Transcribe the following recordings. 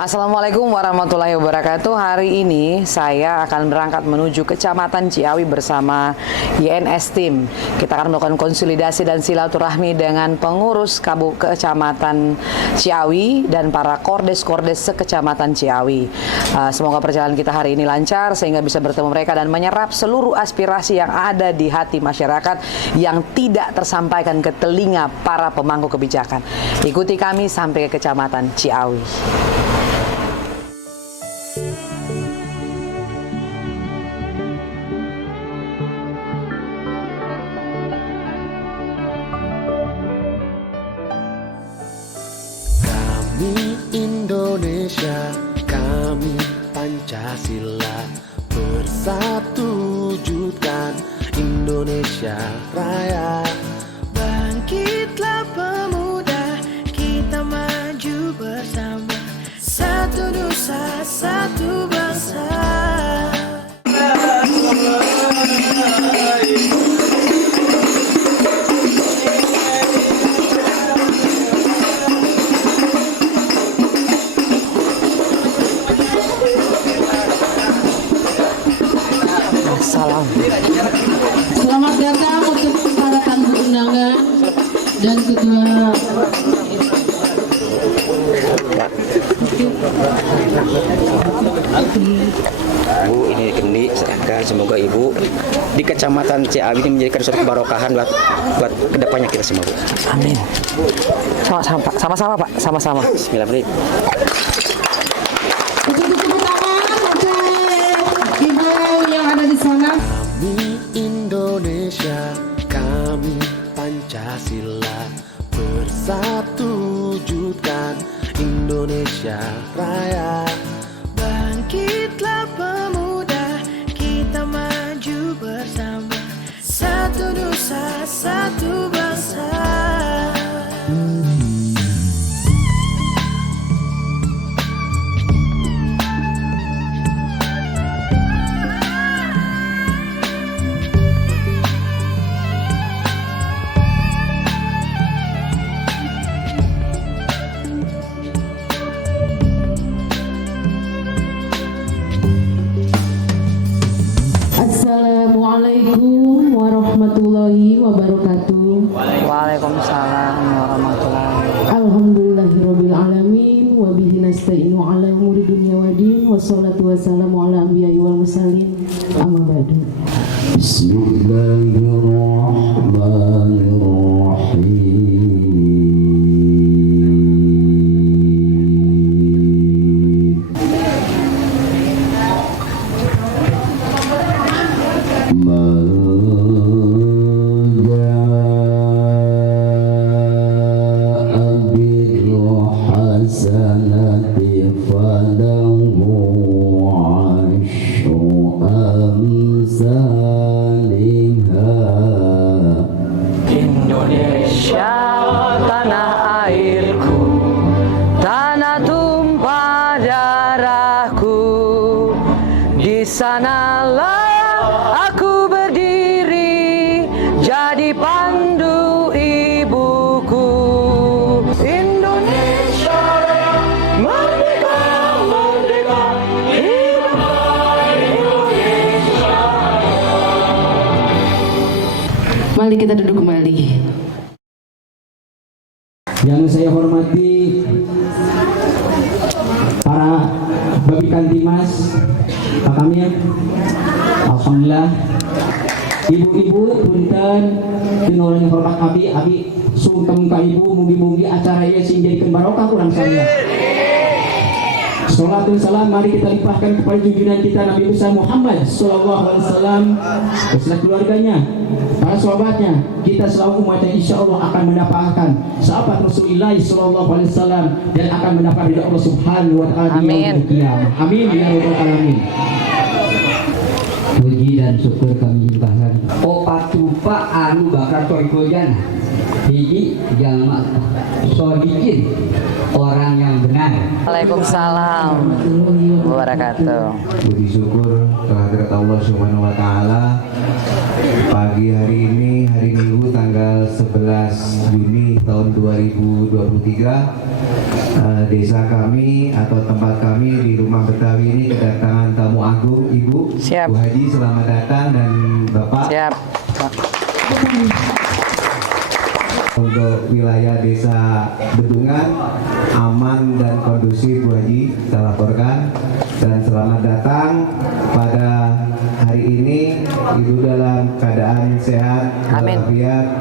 Assalamualaikum warahmatullahi wabarakatuh. Hari ini saya akan berangkat menuju Kecamatan Ciawi bersama YNS Team. Kita akan melakukan konsolidasi dan silaturahmi dengan pengurus Kecamatan Ciawi dan para kordes-kordes sekecamatan Ciawi. Semoga perjalanan kita hari ini lancar sehingga bisa bertemu mereka dan menyerap seluruh aspirasi yang ada di hati masyarakat yang tidak tersampaikan ke telinga para pemangku kebijakan. Ikuti kami sampai ke Kecamatan Ciawi. Kami Indonesia, kami Pancasila, bersatu wujudkan Indonesia Raya. Bangkitlah pemuda, kita maju bersama, satu nusa, satu bangsa. Salam. Selamat datang untuk para tamu undangan dan ketua. Bu, ini kendi serahkan, semoga Ibu di Kecamatan Ciawi ini menjadikan suatu kebarokahan buat kedepannya kita semua, Bu. Amin. Sama-sama Pak, sama-sama Pak, sama-sama. Bismillahirrahmanirrahim. Untuk tepuk tangan untuk ibu yang ada di sana. Kami Indonesia, kami Pancasila, bersatu wujudkan Indonesia Raya. Bangkitlah pemuda, kita maju bersama, satu nusa, satu bangsa. Assalamualaikum warahmatullahi wabarakatuh. Waalaikumsalam warahmatullahi wabarakatuh. Alhamdulillahirabbil alamin wa bihi nasta'inu ala umuri dunya waddin wassalatu wassalamu ala anbiya'i wal mursalin. Amma ba'du. Indonesia tanah airku, tanah tumpah darahku. Di sanalah aku berdiri, jadi pandu ibuku. Indonesia merdeka, merdeka, hiduplah Indonesia. Mari kita duduk kembali. Yang saya hormati para Babikan Timas, Pak Kamil, alhamdulillah, ibu-ibu, punten, orang yang hormat abi sungkem ka ibu, mugi-mugi acara ieu sing jadikeun barokah urang sadaya. Salat dan salam mari kita limpahkan kepada junjungan kita Nabi besar Muhammad sallallahu alaihi wasallam beserta keluarganya, para sahabatnya. Kita selalu umatnya insya Allah akan mendapatkan sahabat Rasulullah sallallahu alaihi wasallam dan akan mendapat ridha Allah Subhanahu wa taala di yaumil qiyamah. Amin ya rabbal alamin. Puji dan syukur kami limpahkan. Opat rupa anu bakar torikojan di mendidik jamak sodikin, orang yang benar. Waalaikumsalam wabarakatuh. Puji syukur kehadirat Allah Subhanahu wa taala. Pagi hari ini, hari Minggu tanggal 11 Juni tahun 2023, desa kami atau tempat kami di Rumah Betawi ini kedatangan tamu agung, Ibu. Siap. Bu Haji, selamat datang, dan Bapak. Siap. Untuk wilayah desa Bedungan aman dan kondusif, Bu Haji, kita laporkan. Dan selamat datang pada hari ini, Ibu dalam keadaan sehat walafiat.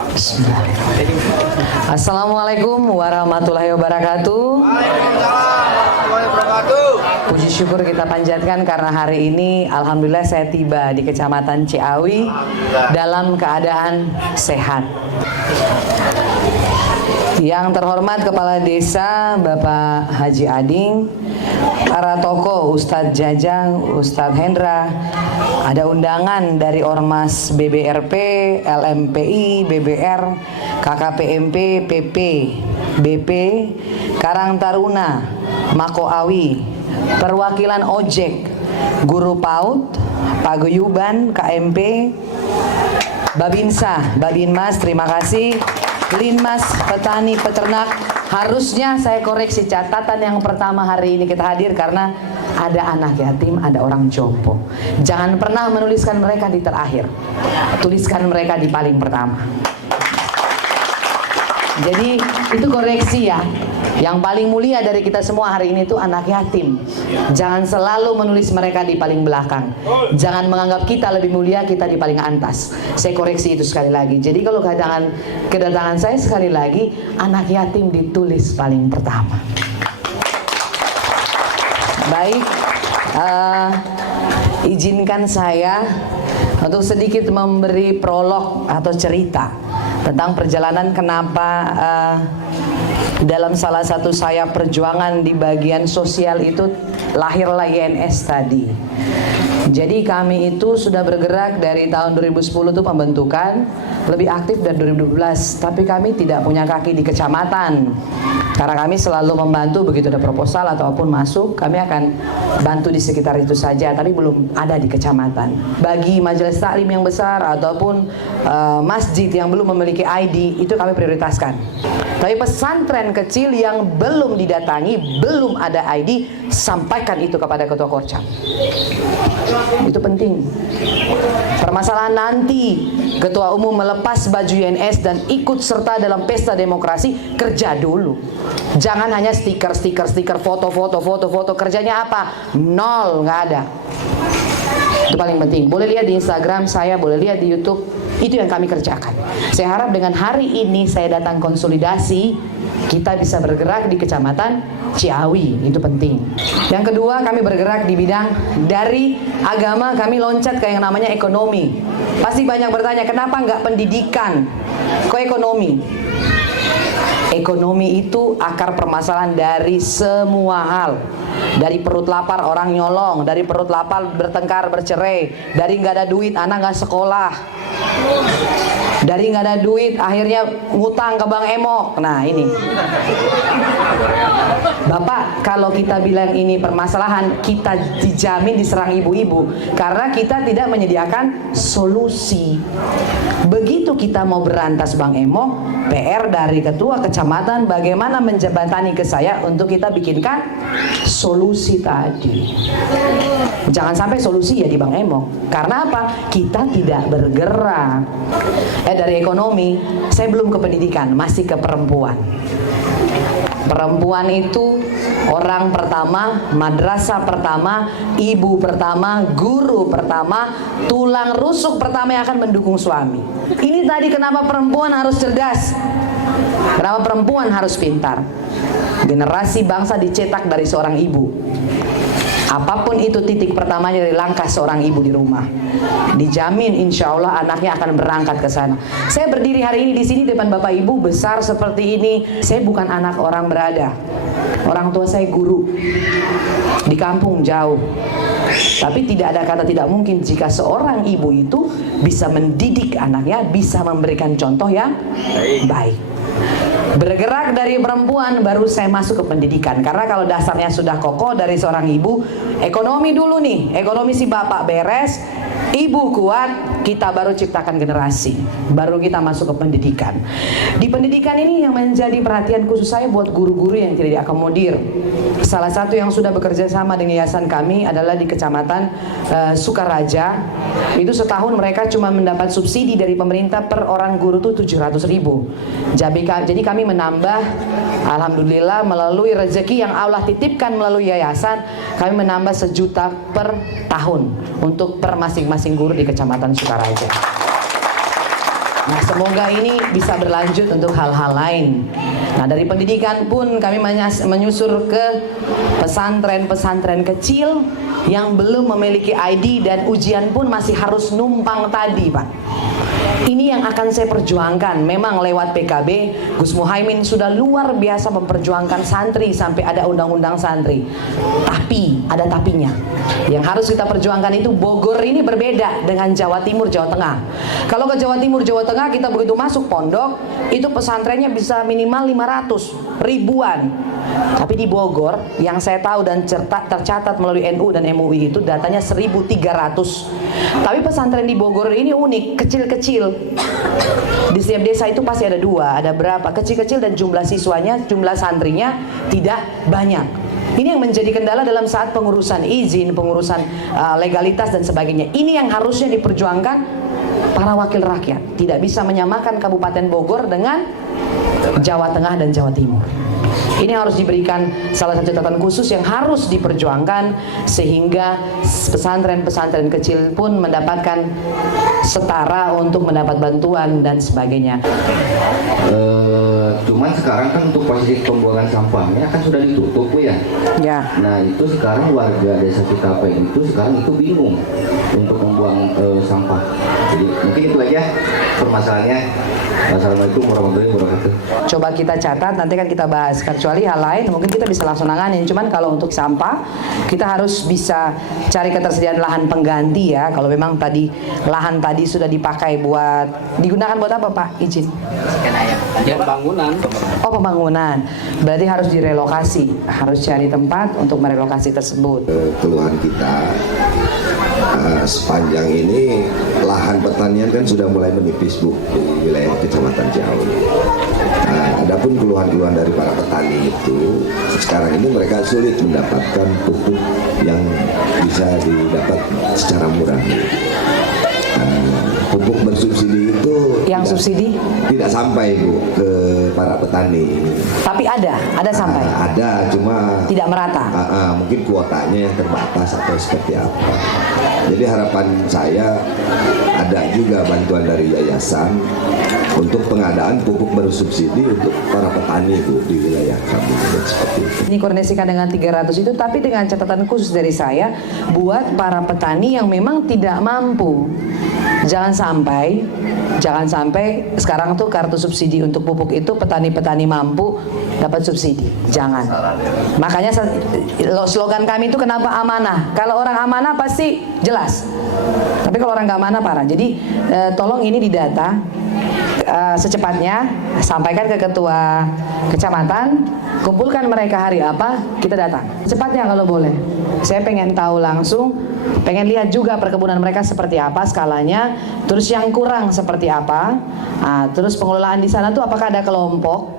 Assalamualaikum warahmatullahi wabarakatuh. Puji syukur kita panjatkan karena hari ini alhamdulillah saya tiba di Kecamatan Ciawi dalam keadaan sehat. Yang terhormat Kepala Desa Bapak Haji Ading, para tokoh Ustadz Jajang, Ustadz Hendra, ada undangan dari Ormas BBRP, LMPI, BBR, KKPMP, PP, BP, Karang Taruna, Mako Awi, perwakilan ojek, guru PAUD, paguyuban, KMP, Babinsa, Babinmas, terima kasih. Linmas, petani, peternak. Harusnya saya koreksi catatan yang pertama hari ini kita hadir karena ada anak yatim, ada orang jompo. Jangan pernah menuliskan mereka di terakhir, tuliskan mereka di paling pertama. Jadi itu koreksi ya. Yang paling mulia dari kita semua hari ini itu anak yatim. Jangan selalu menulis mereka di paling belakang. Jangan menganggap kita lebih mulia, kita di paling atas. Saya koreksi itu sekali lagi. Jadi kalau kedatangan saya sekali lagi, anak yatim ditulis paling pertama. Baik, izinkan saya untuk sedikit memberi prolog atau cerita tentang perjalanan kenapa dalam salah satu sayap perjuangan di bagian sosial itu lahirlah YNS tadi. Jadi kami itu sudah bergerak dari tahun 2010 itu pembentukan, lebih aktif dari 2012, tapi kami tidak punya kaki di kecamatan. Karena kami selalu membantu begitu ada proposal ataupun masuk, kami akan bantu di sekitar itu saja, tapi belum ada di kecamatan. Bagi majelis taklim yang besar ataupun masjid yang belum memiliki ID, itu kami prioritaskan. Tapi pesantren kecil yang belum didatangi, belum ada ID, sampaikan itu kepada ketua Korcam. Itu penting. Permasalahan nanti ketua umum melepas baju YNS dan ikut serta dalam pesta demokrasi, kerja dulu. Jangan hanya stiker, foto, kerjanya apa? Nol, nggak ada. Itu paling penting. Boleh lihat di Instagram saya, boleh lihat di YouTube. Itu yang kami kerjakan. Saya harap dengan hari ini saya datang konsolidasi, kita bisa bergerak di Kecamatan Ciawi. Itu penting. Yang kedua, kami bergerak di bidang dari agama, kami loncat ke yang namanya ekonomi. Pasti banyak bertanya, kenapa nggak pendidikan? Kok ekonomi? Ekonomi itu akar permasalahan dari semua hal. Dari perut lapar orang nyolong, dari perut lapar bertengkar bercerai, dari nggak ada duit anak nggak sekolah, dari nggak ada duit akhirnya ngutang ke Bang Emo. Nah ini Bapak, kalau kita bilang ini permasalahan, kita dijamin diserang ibu-ibu karena kita tidak menyediakan solusi. Begitu kita mau berantas Bang Emo, PR dari ketua kecamatan bagaimana menjembatani ke saya untuk kita bikinkan solusi tadi. Jangan sampai solusi ya di Bang Emo. Karena apa? Kita tidak bergerak. Dari ekonomi, saya belum ke pendidikan, masih ke perempuan. Perempuan itu orang pertama, madrasah pertama, ibu pertama, guru pertama, tulang rusuk pertama yang akan mendukung suami. Ini tadi kenapa perempuan harus cerdas, kenapa perempuan harus pintar. Generasi bangsa dicetak dari seorang ibu. Apapun itu titik pertamanya dari langkah seorang ibu di rumah. Dijamin insya Allah anaknya akan berangkat ke sana. Saya berdiri hari ini di sini depan Bapak Ibu besar seperti ini. Saya bukan anak orang berada. Orang tua saya guru di kampung jauh. Tapi tidak ada kata tidak mungkin jika seorang ibu itu bisa mendidik anaknya, bisa memberikan contoh yang baik. Bergerak dari perempuan baru saya masuk ke pendidikan. Karena kalau dasarnya sudah kokoh dari seorang ibu, ekonomi dulu nih, ekonomi si bapak beres, ibu kuat, kita baru ciptakan generasi, baru kita masuk ke pendidikan. Di pendidikan ini yang menjadi perhatian khusus saya buat guru-guru yang tidak diakomodir. Salah satu yang sudah bekerja sama dengan yayasan kami adalah di Kecamatan Sukaraja. Itu setahun mereka cuma mendapat subsidi dari pemerintah per orang guru tuh 700.000. Jadi kami menambah, alhamdulillah melalui rezeki yang Allah titipkan melalui yayasan, kami menambah 1 juta per tahun untuk per masing-masing guru di Kecamatan Sukaraja. Nah, semoga ini bisa berlanjut untuk hal-hal lain. Nah, dari pendidikan pun kami menyusur ke pesantren-pesantren kecil yang belum memiliki ID dan ujian pun masih harus numpang tadi, Pak. Ini yang akan saya perjuangkan. Memang lewat PKB, Gus Muhaimin sudah luar biasa memperjuangkan santri sampai ada undang-undang santri. Tapi, ada tapinya. Yang harus kita perjuangkan itu Bogor ini berbeda dengan Jawa Timur, Jawa Tengah. Kalau ke Jawa Timur, Jawa Tengah kita begitu masuk pondok, itu pesantrennya bisa minimal 500 ribuan. Tapi di Bogor, yang saya tahu dan tercatat melalui NU dan MUI itu datanya 1.300. Tapi pesantren di Bogor ini unik, kecil-kecil. Di setiap desa itu pasti ada 2, ada berapa, kecil-kecil dan jumlah siswanya, jumlah santrinya tidak banyak. Ini yang menjadi kendala dalam saat pengurusan izin, pengurusan legalitas dan sebagainya. Ini yang harusnya diperjuangkan para wakil rakyat. Tidak bisa menyamakan Kabupaten Bogor dengan Jawa Tengah dan Jawa Timur. Ini harus diberikan salah satu catatan khusus yang harus diperjuangkan sehingga pesantren-pesantren kecil pun mendapatkan setara untuk mendapat bantuan dan sebagainya. Cuman sekarang kan untuk posisi pembuangan sampahnya kan sudah ditutup, Bu, ya. Ya. Nah, itu sekarang warga desa Cikapen itu sekarang itu bingung untuk membuang sampah. Jadi mungkin itu aja permasalahannya. Assalamualaikum warahmatullahi wabarakatuh. Coba kita catat, nanti kan kita bahas. Kecuali hal lain mungkin kita bisa langsung nanganin. Cuman kalau untuk sampah kita harus bisa cari ketersediaan lahan pengganti ya. Kalau memang tadi lahan tadi sudah dipakai buat digunakan buat apa, Pak? Izin. Pembangunan. Oh, pembangunan. Berarti harus direlokasi. Harus cari tempat untuk merelokasi tersebut. Keluhan kita sepanjang ini lahan pertanian kan sudah mulai menipis, Bu, di wilayah Kecamatan Ciawi. Adapun keluhan-keluhan dari para petani itu sekarang ini mereka sulit mendapatkan pupuk yang bisa didapat secara murah. Pupuk bersubsidi itu yang subsidi tidak sampai, Bu, ke para petani. Tapi ada sampai. Ada, cuma tidak merata. Mungkin kuotanya yang terbatas atau seperti apa. Jadi harapan saya ada juga bantuan dari yayasan untuk pengadaan pupuk bersubsidi untuk para petani, Bu, di wilayah kami. Seperti itu. Ini koordinasikan dengan 300 itu, tapi dengan catatan khusus dari saya buat para petani yang memang tidak mampu. Jangan sampai sekarang tuh kartu subsidi untuk pupuk itu petani-petani mampu dapat subsidi. Jangan. Makanya slogan kami itu kenapa amanah. Kalau orang amanah pasti jelas. Tapi kalau orang nggak amanah parah. Jadi tolong ini didata secepatnya, sampaikan ke ketua kecamatan, kumpulkan mereka hari apa, kita datang. Cepatnya kalau boleh. Saya pengen tahu langsung, pengen lihat juga perkebunan mereka seperti apa skalanya, terus yang kurang seperti apa, terus pengelolaan di sana tuh apakah ada kelompok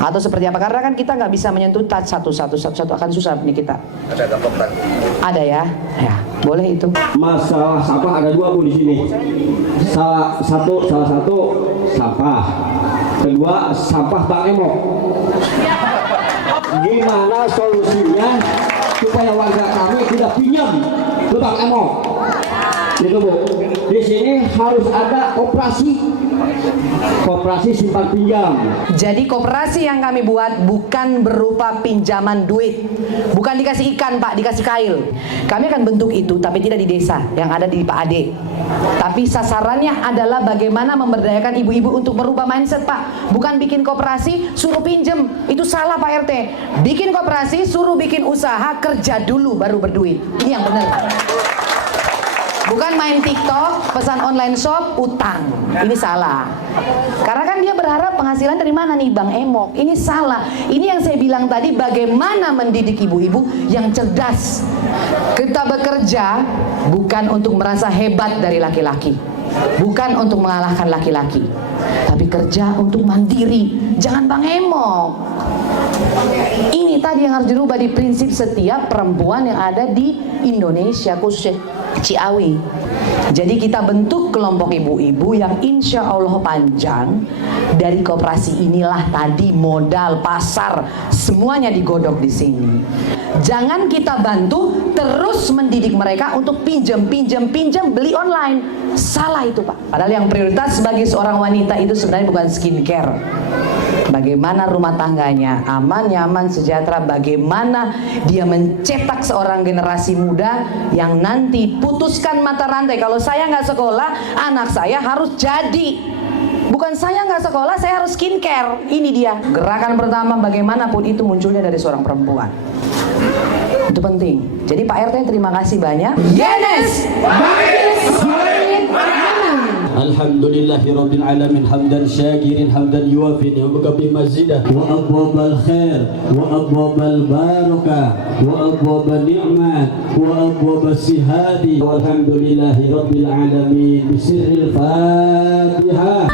atau seperti apa, karena kan kita nggak bisa menyentuh touch satu akan susah nih kita. Ada kelompok. Ada ya, boleh itu. Masalah sampah ada 2, Bu, di sini. Salah satu sampah, kedua sampah Bang Emo. Gimana solusinya supaya warga kami tidak pinjam ke Bang Emo? Gitu, Bu. Di sini harus ada koperasi simpan pinjam. Jadi koperasi yang kami buat bukan berupa pinjaman duit, bukan dikasih ikan, Pak, dikasih kail. Kami akan bentuk itu, tapi tidak di desa yang ada di Pak Ade. Tapi sasarannya adalah bagaimana memberdayakan ibu-ibu untuk merubah mindset, Pak. Bukan bikin koperasi suruh pinjem, itu salah, Pak RT. Bikin koperasi suruh bikin usaha, kerja dulu baru berduit. Ini yang benar, Pak. Bukan main TikTok, pesan online shop, utang. Ini salah. Karena kan dia berharap penghasilan dari mana nih Bang Emok. Ini salah. Ini yang saya bilang tadi, bagaimana mendidik ibu-ibu yang cerdas. Kita bekerja bukan untuk merasa hebat dari laki-laki, bukan untuk mengalahkan laki-laki, tapi kerja untuk mandiri. Jangan Bang Emok. Ini tadi yang harus dirubah di prinsip setiap perempuan yang ada di Indonesia, khususnya Ciawi. Jadi kita bentuk kelompok ibu-ibu yang insya Allah panjang. Dari koperasi inilah tadi modal, pasar, semuanya digodok di sini. Jangan kita bantu terus mendidik mereka untuk pinjam, beli online. Salah itu Pak. Padahal yang prioritas bagi seorang wanita itu sebenarnya bukan skincare. Bagaimana rumah tangganya aman, nyaman, sejahtera. Bagaimana dia mencetak seorang generasi muda yang nanti putuskan mata rantai. Kalau saya nggak sekolah, anak saya harus jadi. Bukan saya nggak sekolah, saya harus skincare. Ini dia gerakan pertama, bagaimanapun itu munculnya dari seorang perempuan. Itu penting. Jadi Pak RT terima kasih banyak. Yenes. Alhamdulillahi Rabbil Alamin hamdan syakirin hamdan yuwafi ni'maka bimazidah wa abwabal khair wa abwabal barakah wa abwabal ni'mat wa abwabal sihadi walhamdulillahi Rabbil Alamin bisirril Fatihah.